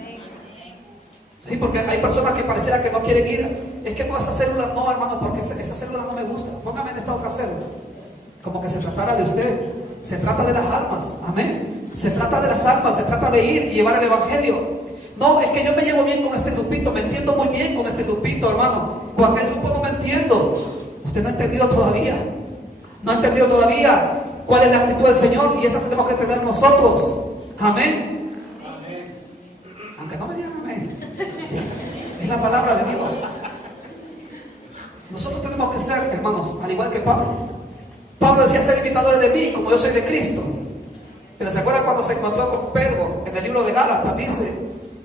Sí, porque hay personas que pareciera que no quieren ir. Es que no, esa célula no, hermano, porque esa célula no me gusta. Póngame en esta otra célula. Como que se tratara de usted. Se trata de las almas. Amén. Se trata de las almas, se trata de ir y llevar el evangelio. No, es que yo me llevo bien con este grupito, me entiendo muy bien con este grupito, hermano. Con aquel grupo no me entiendo. Usted no ha entendido todavía. No ha entendido todavía cuál es la actitud del Señor, y esa tenemos que tener nosotros. Amén. Amén. Aunque no me digan amén. Es la palabra de Dios. Nosotros tenemos que ser, hermanos, al igual que Pablo. Pablo decía: ser imitadores de mí como yo soy de Cristo. Pero ¿se acuerdan cuando se encontró con Pedro en el libro de Gálatas? Dice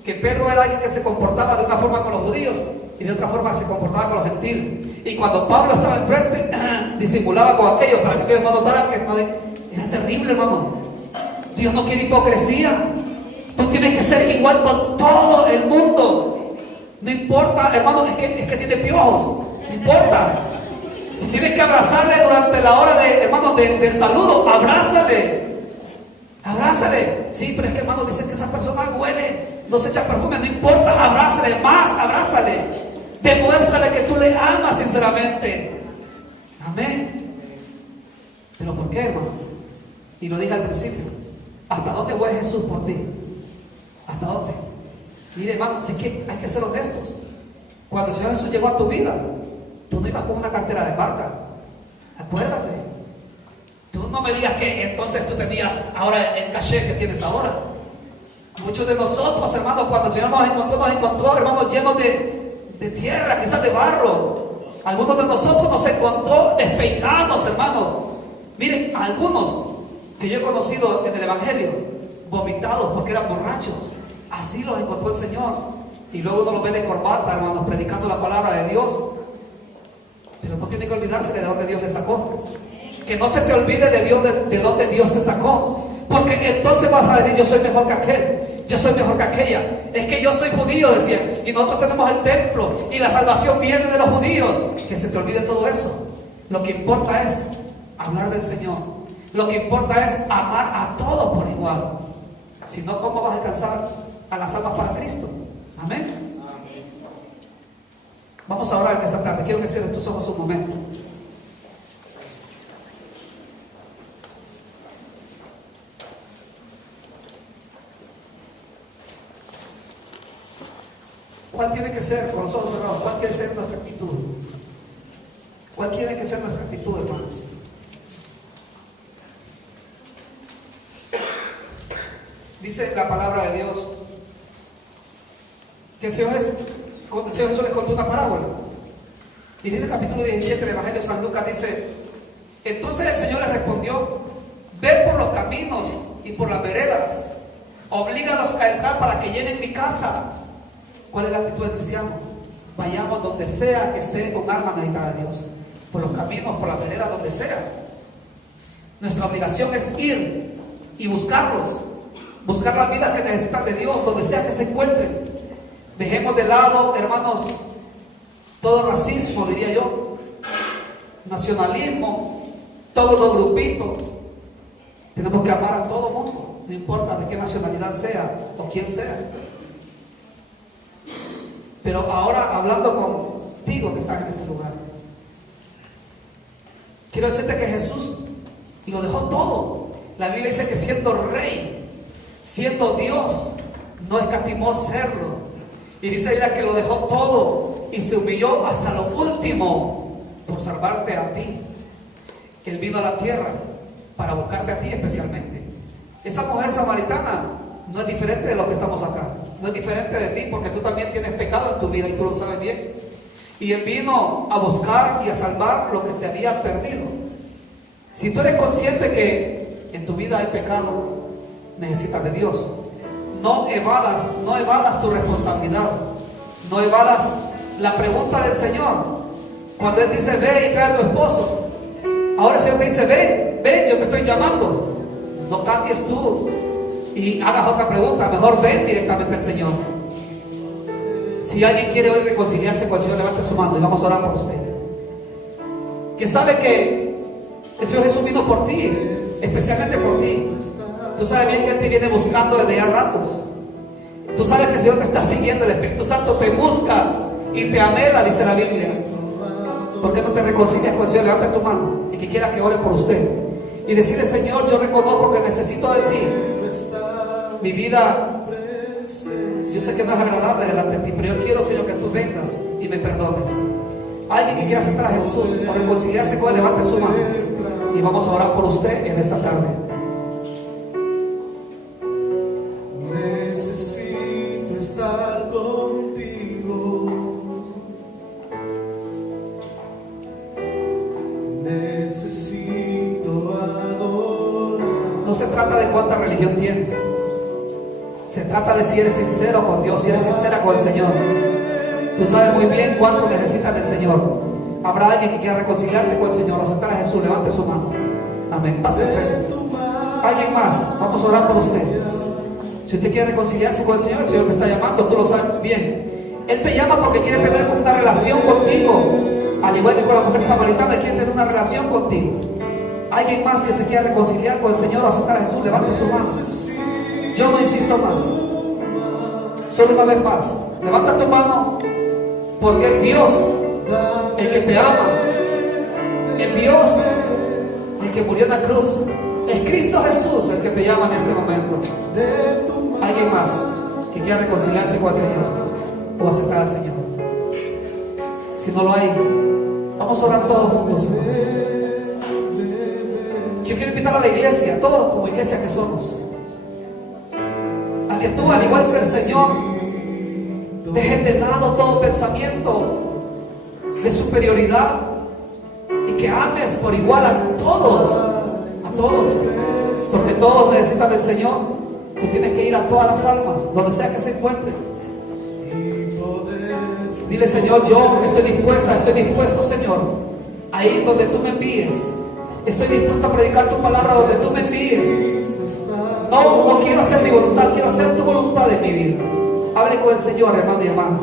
que Pedro era alguien que se comportaba de una forma con los judíos y de otra forma se comportaba con los gentiles. Y cuando Pablo estaba enfrente, disimulaba con aquellos para que ellos no notaran que no, era terrible, hermano. Dios no quiere hipocresía. Tú tienes que ser igual con todo el mundo. No importa, hermano, es que tiene piojos. No importa. Si tienes que abrazarle durante la hora de, hermano, del saludo, abrázale. Abrázale. Sí, pero es que, hermano, dicen que esa persona huele, no se echa perfume. No importa, abrázale más, abrázale. Demuéstrale que tú le amas sinceramente. Amén. ¿Pero por qué, hermano? Y lo dije al principio: ¿hasta dónde fue Jesús por ti? ¿Hasta dónde? Mire, hermano, si es que hay que ser honestos. Cuando el Señor Jesús llegó a tu vida, tú no ibas con una cartera de marca. Acuérdate. Tú no me digas que entonces tú tenías ahora el caché que tienes ahora. Muchos de nosotros, hermanos, cuando el Señor nos encontró, hermanos, llenos de tierra, quizás de barro. Algunos de nosotros nos encontró despeinados, hermanos. Miren, algunos que yo he conocido en el Evangelio, vomitados porque eran borrachos. Así los encontró el Señor. Y luego uno los ve de corbata, hermanos, predicando la palabra de Dios. Pero no tiene que olvidarse de dónde Dios le sacó. Que no se te olvide de Dios, de dónde Dios te sacó. Porque entonces vas a decir, yo soy mejor que aquel, yo soy mejor que aquella. Es que yo soy judío, decía. Y nosotros tenemos el templo y la salvación viene de los judíos. Que se te olvide todo eso. Lo que importa es hablar del Señor. Lo que importa es amar a todos por igual. Si no, ¿cómo vas a alcanzar a las almas para Cristo? Amén. Vamos a orar en esta tarde. Quiero que cierres tus ojos un momento. ¿Cuál tiene que ser, con los ojos cerrados, cuál tiene que ser nuestra actitud? ¿Cuál tiene que ser nuestra actitud, hermanos? Dice la palabra de Dios que el Señor Jesús les contó una parábola. Y dice el capítulo 17 del Evangelio de San Lucas, dice: entonces el Señor les respondió: ve por los caminos y por las veredas, oblígalos a entrar para que llenen mi casa. ¿Cuál es la actitud del cristiano? Vayamos donde sea que esté con alma necesitada de Dios, por los caminos, por las veredas, donde sea. Nuestra obligación es ir y buscarlos, buscar las vidas que necesitan de Dios, donde sea que se encuentren. Dejemos de lado, hermanos, todo racismo, diría yo, nacionalismo, todo grupito. Tenemos que amar a todo mundo, no importa de qué nacionalidad sea o quién sea. Pero ahora, hablando contigo que estás en ese lugar, quiero decirte que Jesús lo dejó todo. La Biblia dice que siendo rey, siendo Dios, no escatimó serlo. Y dice ella que lo dejó todo y se humilló hasta lo último por salvarte a ti. Él vino a la tierra para buscarte a ti especialmente. Esa mujer samaritana no es diferente de lo que estamos acá. No es diferente de ti, porque tú también tienes pecado en tu vida y tú lo sabes bien. Y Él vino a buscar y a salvar lo que se había perdido. Si tú eres consciente que en tu vida hay pecado, necesitas de Dios. No evadas tu responsabilidad. No evadas la pregunta del Señor. Cuando Él dice: ve y trae a tu esposo. Ahora el Señor te dice: ven, yo te estoy llamando. No cambies tú y hagas otra pregunta. Mejor ven directamente al Señor. Si alguien quiere hoy reconciliarse con el Señor, levante su mano y vamos a orar por usted. Que sabe que el Señor Jesús vino por ti, especialmente por ti. Tú sabes bien que Él te viene buscando desde ya ratos. Tú sabes que el Señor te está siguiendo. El Espíritu Santo te busca y te anhela, dice la Biblia. ¿Por qué no te reconcilias con el Señor? Levanta tu mano y que quiera que ore por usted y decirle: Señor, yo reconozco que necesito de ti. Mi vida, yo sé que no es agradable delante de ti, pero yo quiero, Señor, que tú vengas y me perdones. Alguien que quiera aceptar a Jesús o reconciliarse con Él, levante su mano y vamos a orar por usted en esta tarde. Necesito estar contigo. Necesito adorar. No se trata de cuánta religión tienes. Se trata de si eres sincero con Dios, si eres sincera con el Señor. Tú sabes muy bien cuánto necesitas del Señor. Habrá alguien que quiera reconciliarse con el Señor o aceptar a Jesús. Levante su mano. Amén. Pase frente. Alguien más. Vamos a orar por usted. Si usted quiere reconciliarse con el Señor te está llamando. Tú lo sabes bien. Él te llama porque quiere tener una relación contigo. Al igual que con la mujer samaritana, quiere tener una relación contigo. Alguien más que se quiera reconciliar con el Señor o aceptar a Jesús, levante su mano. Yo no insisto más. Solo una vez más. Levanta tu mano. Porque es Dios el que te ama. Es Dios el que murió en la cruz. Es Cristo Jesús el que te llama en este momento. Alguien más que quiera reconciliarse con el Señor o aceptar al Señor. Si no lo hay, vamos a orar todos juntos, hermanos. Yo quiero invitar a la iglesia, todos como iglesia que somos, a que tú, al igual que el Señor, dejes de lado todo pensamiento de superioridad y que ames por igual a todos, todos necesitan del Señor, tú tienes que ir a todas las almas, donde sea que se encuentren. Dile: Señor, yo estoy dispuesto, Señor, a ir donde tú me envíes. Estoy dispuesto a predicar tu palabra donde tú me envíes. No quiero hacer mi voluntad, quiero hacer tu voluntad en mi vida. Hable con el Señor, hermano y hermano.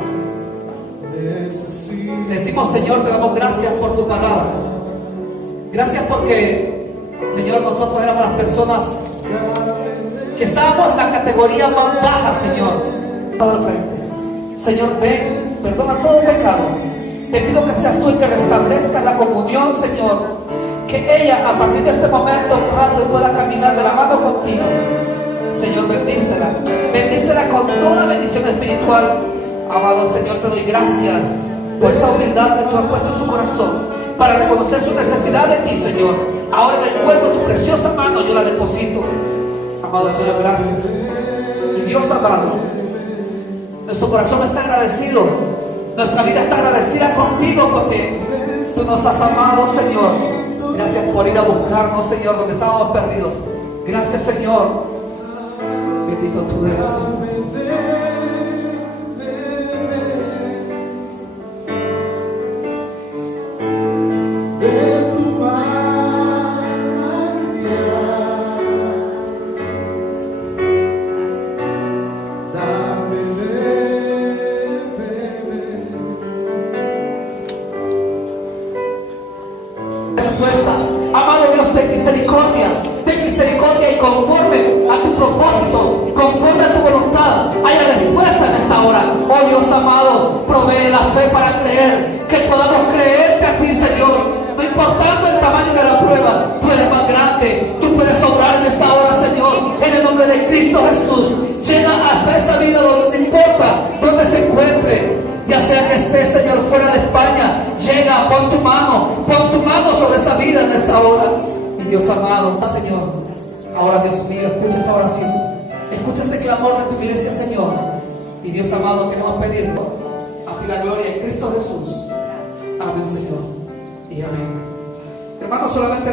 Le decimos: Señor, te damos gracias por tu palabra. Gracias porque, Señor, nosotros éramos las personas que estábamos en la categoría más baja, Señor. Señor, ven, perdona todo pecado. Te pido que seas tú el que restablezca la comunión, Señor. Que ella a partir de este momento pueda caminar de la mano contigo. Señor, bendícela. Bendícela con toda bendición espiritual. Amado Señor, te doy gracias por esa humildad que tú has puesto en su corazón para reconocer su necesidad de ti, Señor. Ahora en el cuerpo de tu preciosa mano yo la deposito. Amado Señor, gracias. Y Dios amado, nuestro corazón está agradecido. Nuestra vida está agradecida contigo porque tú nos has amado, Señor. Gracias por ir a buscarnos, Señor, donde estábamos perdidos. Gracias, Señor. Bendito tú eres, Señor. Amado Dios, ten misericordia y conforme a tu propósito, conforme a tu voluntad, haya respuesta en esta hora. Oh Dios amado, provee la fe para creer, que podamos creerte a ti, Señor. No importando el tamaño de la prueba, tú eres más grande, tú puedes obrar en esta hora, Señor, en el nombre de Cristo Jesús. Llega hasta esa vida donde no importa donde se encuentre, ya sea que esté, Señor, fuera de España. Llega, pon tu mano sobre esa vida en esta hora. Mi Dios amado, Señor, ahora, Dios mío, escucha esa oración, escucha ese clamor de tu iglesia, Señor. Mi Dios amado, queremos pedir a ti la gloria en Cristo Jesús. Amén, Señor, y amén. Hermanos, solamente